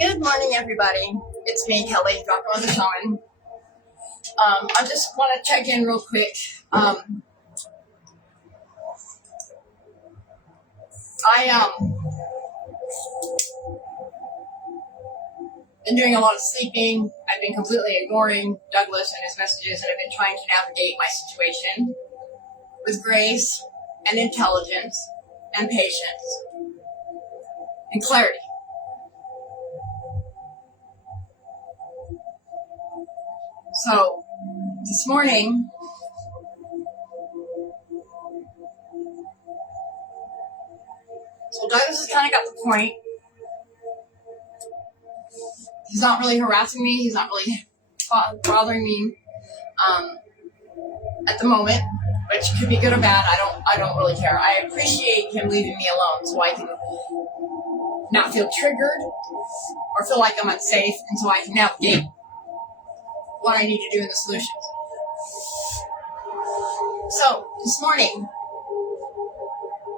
Good morning, everybody. It's me, Kelly, Dr. on the Shaman. I just want to check in real quick. I been doing a lot of sleeping. I've been completely ignoring Douglas and his messages, and I've been trying to navigate my situation with grace and intelligence and patience and clarity. So this morning, Douglas has kind of got the point. He's not really harassing me. He's not really bothering me at the moment, which could be good or bad. I don't really care. I appreciate him leaving me alone so I can not feel triggered or feel like I'm unsafe, and so I can navigate what I need to do in the solutions. So this morning,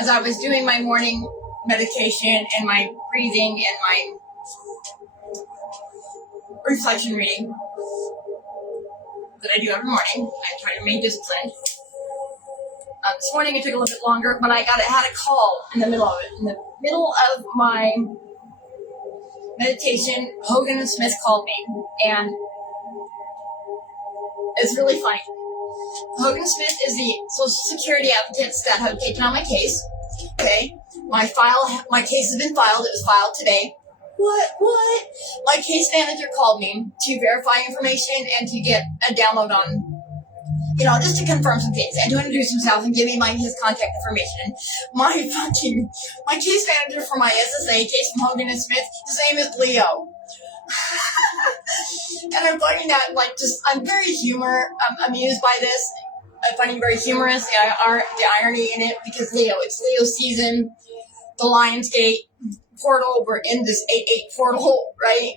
as I was doing my morning meditation and my breathing and my reflection reading that I do every morning, I try to remain disciplined. This morning it took a little bit longer, but I had a call in the middle of it. In the middle of my meditation, Hogan and Smith called me, and it's really funny. Hogan Smith is the Social Security advocates that have taken on my case. Okay, my case has been filed. It was filed today. What? My case manager called me to verify information and to get a download on, just to confirm some things and to introduce himself and give me his contact information. My case manager for my SSA case from Hogan and Smith, his name is Leo. And I'm finding that, I'm very amused by this. I find it very humorous, the irony in it, because it's Leo season, the Lionsgate portal, we're in this 8-8 portal, right?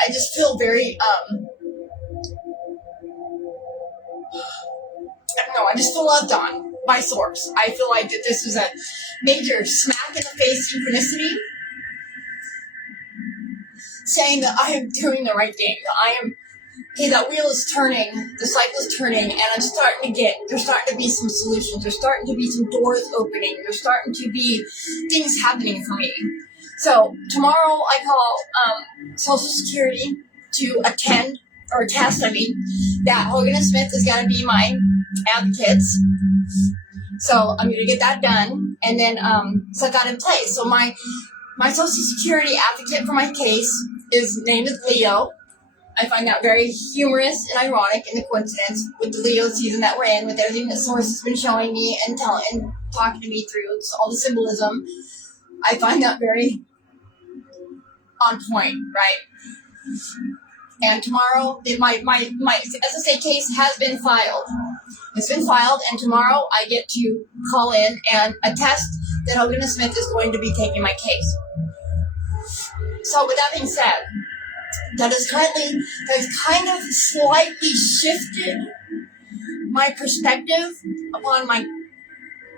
I just feel very, I don't know, I just feel loved on by Source. I feel like that this is a major smack in the face synchronicity, saying that I am doing the right thing, that wheel is turning, the cycle is turning, and there's starting to be some solutions, there's starting to be some doors opening, there's starting to be things happening for me. So tomorrow I call Social Security to attend, or test, that Hogan and Smith is going to be my advocates. So I'm going to get that done, and then set that in place. So my Social Security advocate for my case, his name is Leo. I find that very humorous and ironic in the coincidence with the Leo season that we're in, with everything that Source has been showing me and talking to me through, all the symbolism. I find that very on point, right? And tomorrow, my SSA case has been filed. It's been filed, and tomorrow I get to call in and attest that Hogan and Smith is going to be taking my case. So with that being said, that has kind of slightly shifted my perspective upon my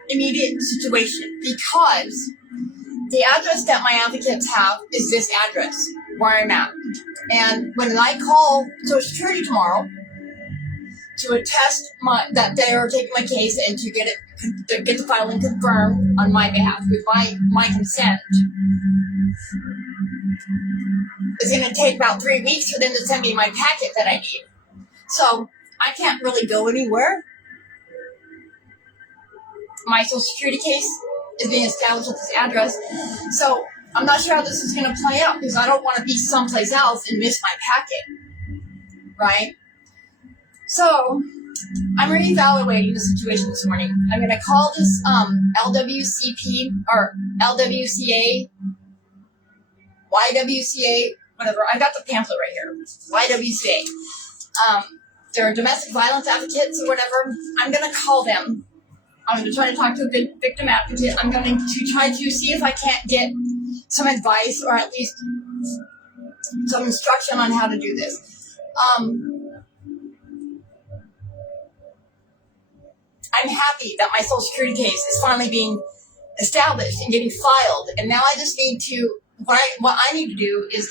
immediate situation, because the address that my advocates have is this address where I'm at. And when I call Social Security tomorrow to attest that they are taking my case and to get the filing confirmed on my behalf with my consent, it's going to take about 3 weeks for them to send me my packet that I need. So I can't really go anywhere. My Social Security case is being established at this address. So I'm not sure how this is going to play out, because I don't want to be someplace else and miss my packet. Right? So I'm reevaluating the situation this morning. I'm going to call this LWCP or LWCA, YWCA, whatever. I've got the pamphlet right here. YWCA. They're domestic violence advocates or whatever. I'm going to call them. I'm going to try to talk to a good victim advocate. I'm going to try to see if I can't get some advice, or at least some instruction on how to do this. I'm happy that my Social Security case is finally being established and getting filed, and now I just need to what I need to do is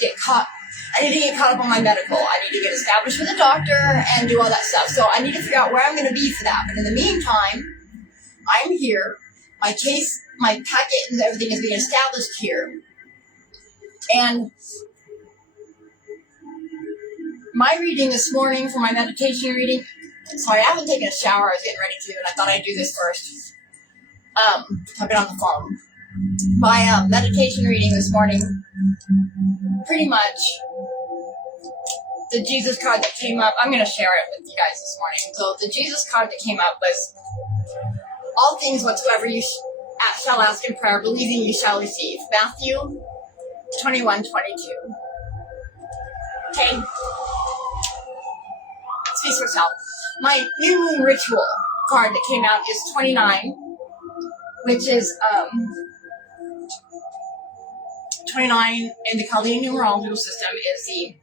I need to get caught up on my medical. I need to get established with a doctor and do all that stuff. So I need to figure out where I'm going to be for that. But in the meantime, I'm here. My packet and everything is being established here. And my reading this morning for my meditation reading, sorry, I haven't taken a shower. I was getting ready to, and I thought I'd do this first. I've been on the phone. My meditation reading this morning, pretty much, the Jesus card that came up, I'm going to share it with you guys this morning. So the Jesus card that came up was, all things whatsoever you shall ask in prayer, believing you shall receive. Matthew 21:22. Okay? Speaks for itself. My new moon ritual card that came out is 29, which is 29 in the Chaldean numerological system is the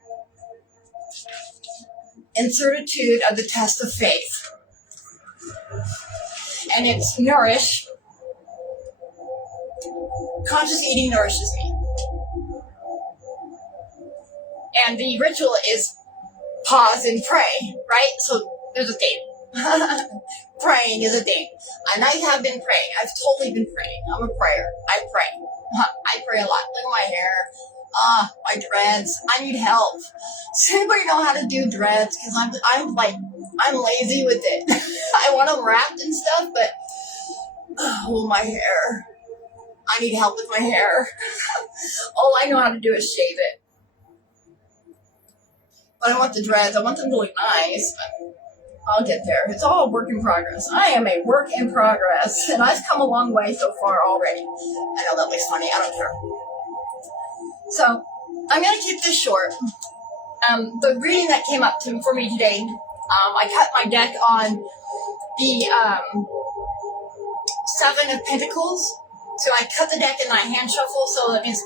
incertitude of the test of faith. And it's nourish. Conscious eating nourishes me. And the ritual is pause and pray, right? So there's a thing. Praying is a thing. And I have been praying. I've totally been praying. I'm a prayer. I pray. I pray a lot. Look at my hair. My dreads. I need help. Does anybody know how to do dreads? Because I'm lazy with it. I want them wrapped and stuff, but my hair. I need help with my hair. All I know how to do is shave it. But I want the dreads. I want them to look nice. But I'll get there. It's all a work in progress. I am a work in progress, and I've come a long way so far already. I know that looks funny. I don't care. So I'm going to keep this short. The reading that came up for me today, I cut my deck on the Seven of Pentacles. So I cut the deck and I hand shuffle, so that means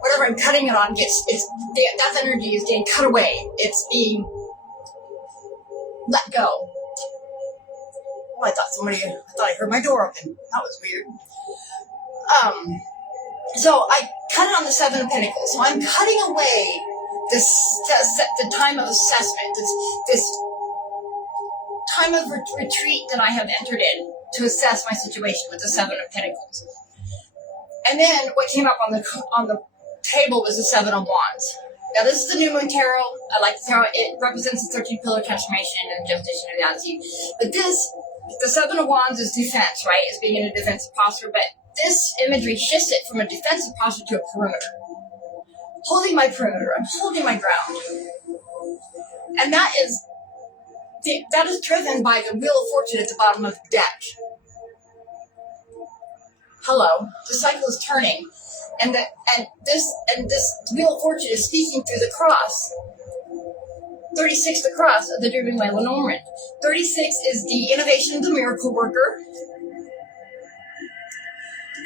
whatever I'm cutting it on that energy is getting cut away. It's being let go. Oh, I thought I heard my door open. That was weird. So I cut it on the Seven of Pentacles. So I'm cutting away the time of assessment, this time of retreat that I have entered in to assess my situation with the Seven of Pentacles. And then what came up on the table was the Seven of Wands. Now this is the New Moon Tarot. I like the tarot. It represents the 13 pillar transformation and gestation of reality. But the Seven of Wands is defense, right? It's being in a defensive posture. But this imagery shifts it from a defensive posture to a perimeter. Holding my perimeter. I'm holding my ground. And that is driven by the Wheel of Fortune at the bottom of the deck. Hello, the cycle is turning, and this Wheel of Fortune is speaking through the cross. 36, the cross of the Driven by Lenormand. 36 is the innovation of the miracle worker,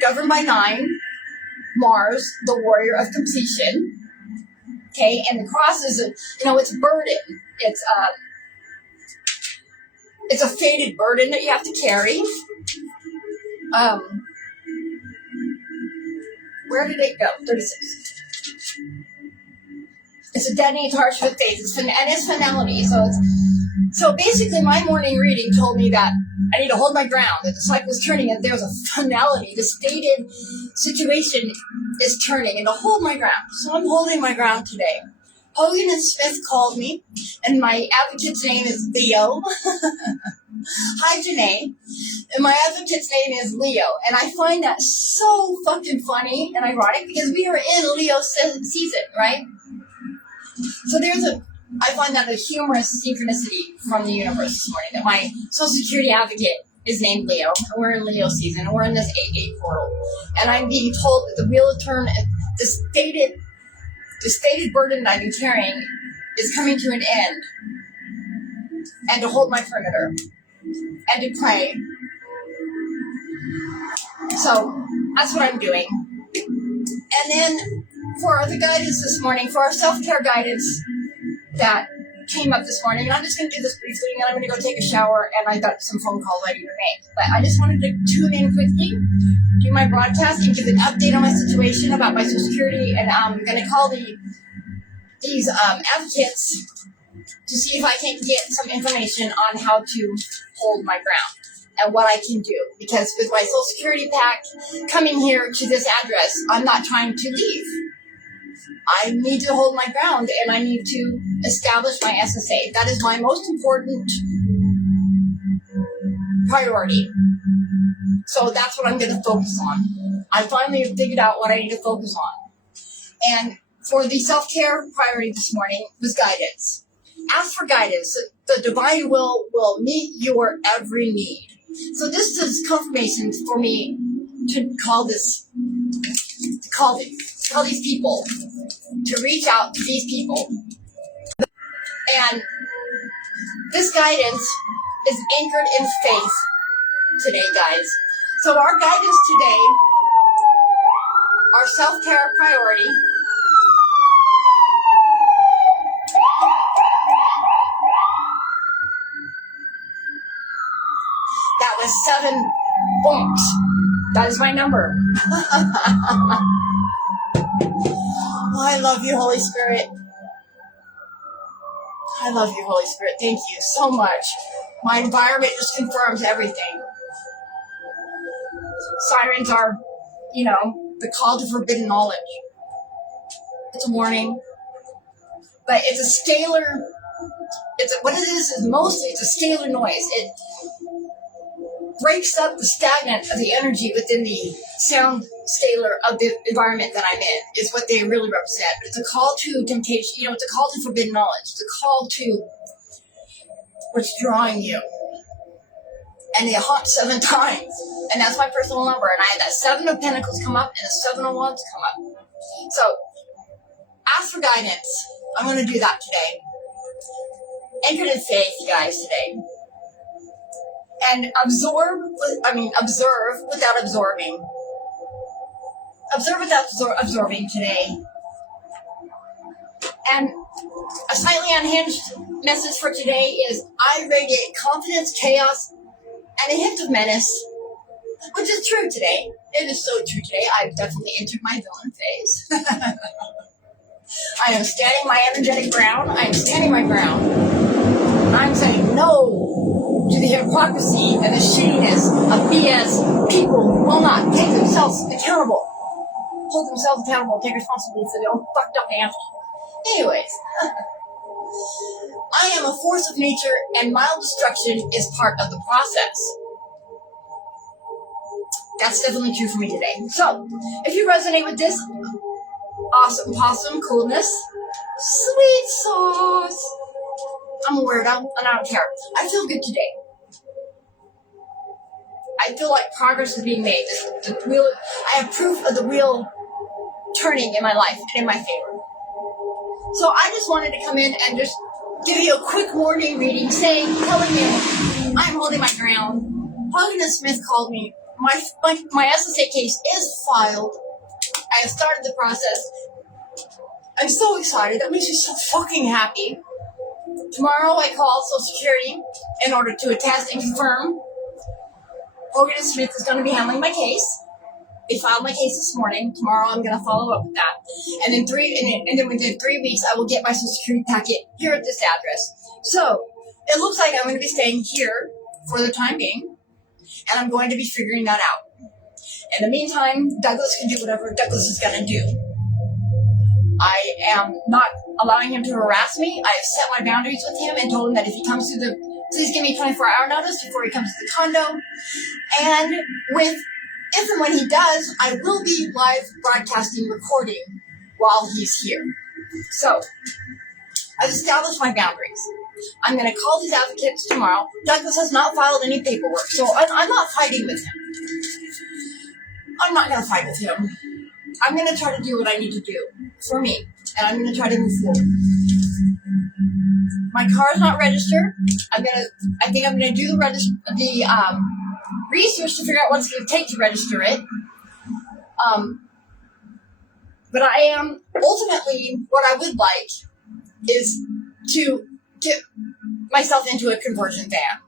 governed by 9, Mars, the warrior of completion. Okay, and the cross is it's burden. It's a fated burden that you have to carry. Where did it go? 36. It's a deadening harsh with faith. And it's finality. So basically my morning reading told me that I need to hold my ground, that the cycle is turning, and there's a finality. The stated situation is turning, and to hold my ground. So I'm holding my ground today. Hogan and Smith called me, and my advocate's name is Leo. Hi, Janae. And my advocate's name is Leo. And I find that so fucking funny and ironic because we are in Leo season, right? So I find that a humorous synchronicity from the universe this morning, that my Social Security advocate is named Leo, and we're in Leo season, and we're in this 8-8 portal. And I'm being told that the wheel of turn, the stated burden that I've been carrying is coming to an end, and to hold my perimeter, and to pray. So that's what I'm doing. And then for the guidance this morning, for our self-care guidance that came up this morning, and I'm just going to do this briefly, and then I'm going to go take a shower, and I've got some phone calls I need to make. But I just wanted to tune in quickly to do my broadcast and give an update on my situation about my Social Security, and I'm going to call these advocates to see if I can get some information on how to hold my ground and what I can do. Because with my Social Security pack coming here to this address, I'm not trying to leave. I need to hold my ground, and I need to establish my SSA. That is my most important priority. So that's what I'm going to focus on. I finally figured out what I need to focus on. And for the self-care priority this morning was guidance. Ask for guidance. The divine will meet your every need. So this is confirmation for me to call these people, to reach out to these people. And this guidance is anchored in faith today, guys. So our guidance today, our self-care priority, that was 7 bonks. That is my number. Oh, I love you, Holy Spirit. I love you, Holy Spirit. Thank you so much. My environment just confirms everything. Sirens are, the call to forbidden knowledge. It's a warning. But it's a scalar, what it is mostly, it's a scalar noise. It breaks up the stagnant of the energy within the sound scalar of the environment that I'm in, is what they really represent. But it's a call to temptation, it's a call to forbidden knowledge. It's a call to what's drawing you. And they haunt 7 times. And that's my personal number. And I had that 7 of Pentacles come up and a 7 of Wands come up. So, ask for guidance. I'm going to do that today. Anchored in faith, you guys, today. And observe without absorbing. Observe without absorbing today. And a slightly unhinged message for today is I radiate confidence, chaos, and a hint of menace, which is true today. It is so true today. I've definitely entered my villain phase. I am standing my energetic ground. I am standing my ground. I'm saying no to the hypocrisy and the shadiness of BS people who will not take themselves accountable, hold themselves accountable, take responsibility for their own fucked up answers. Anyways, I am a force of nature, and mild destruction is part of the process. That's definitely true for me today. So, if you resonate with this awesome possum coolness, sweet sauce, I'm a weirdo, and I don't care. I feel good today. I feel like progress is being made. I have proof of the wheel turning in my life and in my favor. So I just wanted to come in and just give you a quick morning reading, telling you I'm holding my ground. Hogden Smith called me. My SSA case is filed. I have started the process. I'm so excited. That makes me so fucking happy. Tomorrow I call Social Security in order to attest and confirm Hogan Smith is going to be handling my case. They filed my case this morning. Tomorrow I'm going to follow up with that. And then within 3 weeks I will get my Social Security packet here at this address. So it looks like I'm going to be staying here for the time being. And I'm going to be figuring that out. In the meantime, Douglas can do whatever Douglas is going to do. I am not allowing him to harass me. I have set my boundaries with him and told him that if he comes to please give me 24-hour notice before he comes to the condo. And if and when he does, I will be live broadcasting, recording while he's here. So, I've established my boundaries. I'm going to call these advocates tomorrow. Douglas has not filed any paperwork, so I'm not fighting with him. I'm not going to fight with him. I'm going to try to do what I need to do for me, and I'm going to try to move forward. My car is not registered. I think I'm going to do the research to figure out what it's going to take to register it. But I am ultimately what I would like is to get myself into a conversion van.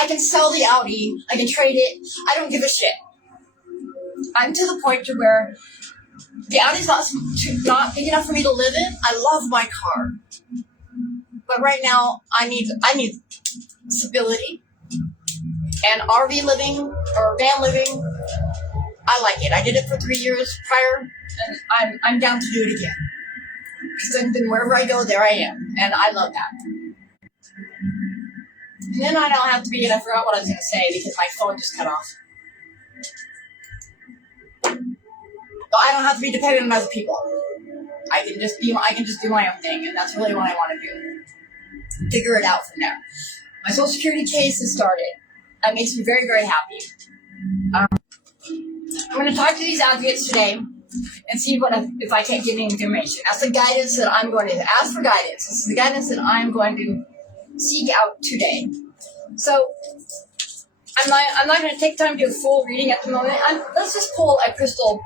I can sell the Audi. I can trade it. I don't give a shit. I'm to the point to where the Audi's not big enough for me to live in. I love my car. But right now, I need stability. And RV living, or van living, I like it. I did it for 3 years prior, and I'm down to do it again. Because then wherever I go, there I am. And I love that. And then I don't have to be, I forgot what I was going to say because my phone just cut off. So I don't have to be dependent on other people. I can just do my own thing, and that's really what I want to do. Figure it out from there. My Social Security case has started. That makes me very, very happy. I'm going to talk to these advocates today and see if I can't get any information. That's the guidance that I'm going to ask for guidance. This is the guidance that I'm going to seek out today. So I'm not going to take time to do a full reading at the moment. Let's just pull a crystal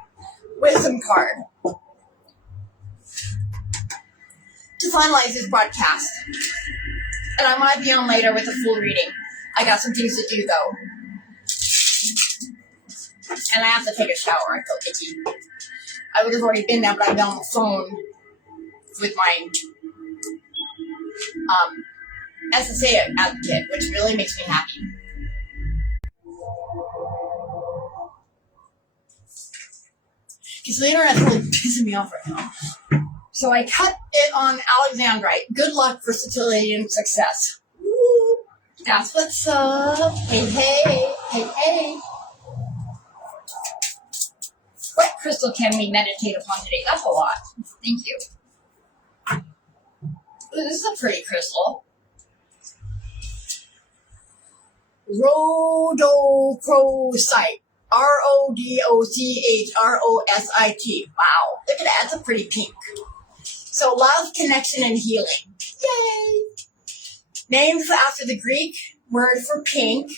wisdom card to finalize this broadcast. And I might be on later with a full reading. I got some things to do though. And I have to take a shower. I feel itchy. I would have already been there, but I've been on the phone with my SSA advocate, which really makes me happy. Because the internet's really pissing me off right now. So I cut it on Alexandrite. Good luck, versatility, and success. Woo! That's what's up. Hey, hey, hey, hey. What crystal can we meditate upon today? That's a lot. Thank you. Ooh, this is a pretty crystal. Rhodochrosite. Rodochrosite. Wow. Look at that. That's a pretty pink. So love, connection, and healing. Yay! Named after the Greek word for pink,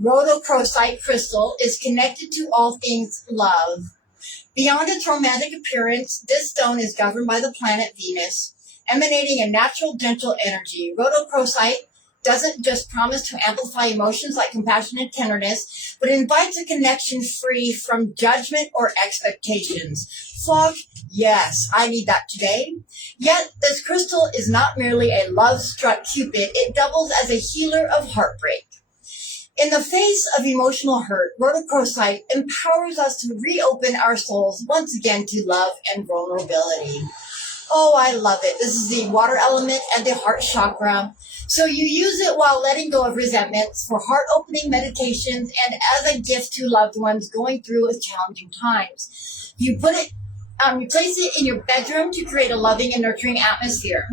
rhodochrosite crystal is connected to all things love. Beyond its romantic appearance, this stone is governed by the planet Venus, emanating a natural, gentle energy. Rhodochrosite doesn't just promise to amplify emotions like compassion and tenderness, but invites a connection free from judgment or expectations. Fuck yes, I need that today. Yet, this crystal is not merely a love-struck cupid, it doubles as a healer of heartbreak. In the face of emotional hurt, rhodochrosite empowers us to reopen our souls once again to love and vulnerability. Oh, I love it. This is the water element and the heart chakra. So you use it while letting go of resentments for heart-opening meditations and as a gift to loved ones going through challenging times. You place it in your bedroom to create a loving and nurturing atmosphere.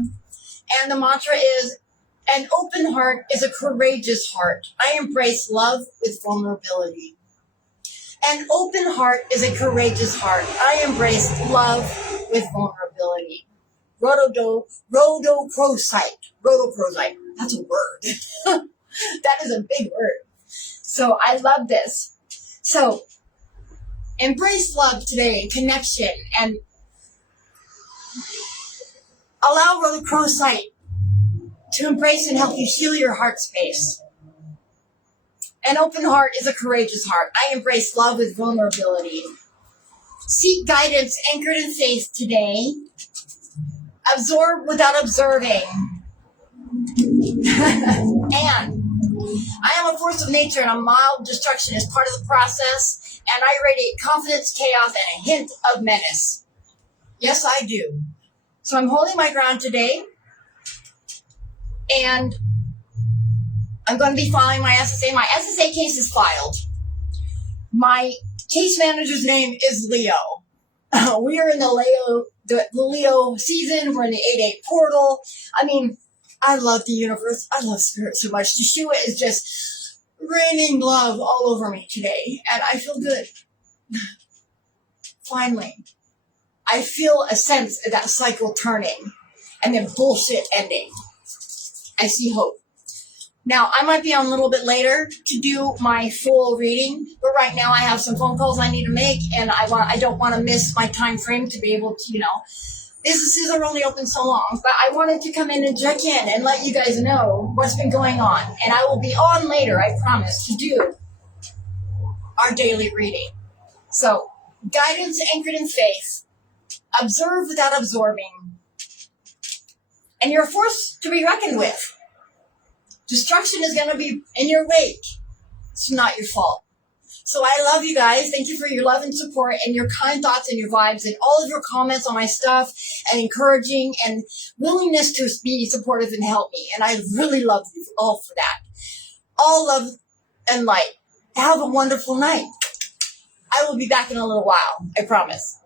And the mantra is, an open heart is a courageous heart. I embrace love with vulnerability. An open heart is a courageous heart. I embrace love with vulnerability. Rhodochrosite. Rhodochrosite. That's a word. That is a big word. So I love this. So embrace love today and connection and allow rhodochrosite to embrace and help you heal your heart space. An open heart is a courageous heart. I embrace love with vulnerability. Seek guidance anchored in faith today. Absorb without observing. And I am a force of nature and a mild destruction is part of the process, and I radiate confidence, chaos, and a hint of menace. Yes, I do. So I'm holding my ground today, and I'm going to be filing my SSA. My SSA case is filed. My case manager's name is Leo. We are in the Leo season. We're in the 8/8 portal. I mean, I love the universe. I love spirit so much. Yeshua is just raining love all over me today, and I feel good. Finally, I feel a sense of that cycle turning and then bullshit ending. I see hope. Now, I might be on a little bit later to do my full reading, but right now I have some phone calls I need to make, and I don't want to miss my time frame to be able to, businesses are only open so long, but I wanted to come in and check in and let you guys know what's been going on, and I will be on later, I promise, to do our daily reading. So, guidance anchored in faith. Observe without absorbing. And you're a force to be reckoned with. Destruction is going to be in your wake. It's not your fault. So I love you guys. Thank you for your love and support and your kind thoughts and your vibes and all of your comments on my stuff and encouraging and willingness to be supportive and help me. And I really love you all for that. All love and light. Have a wonderful night. I will be back in a little while. I promise.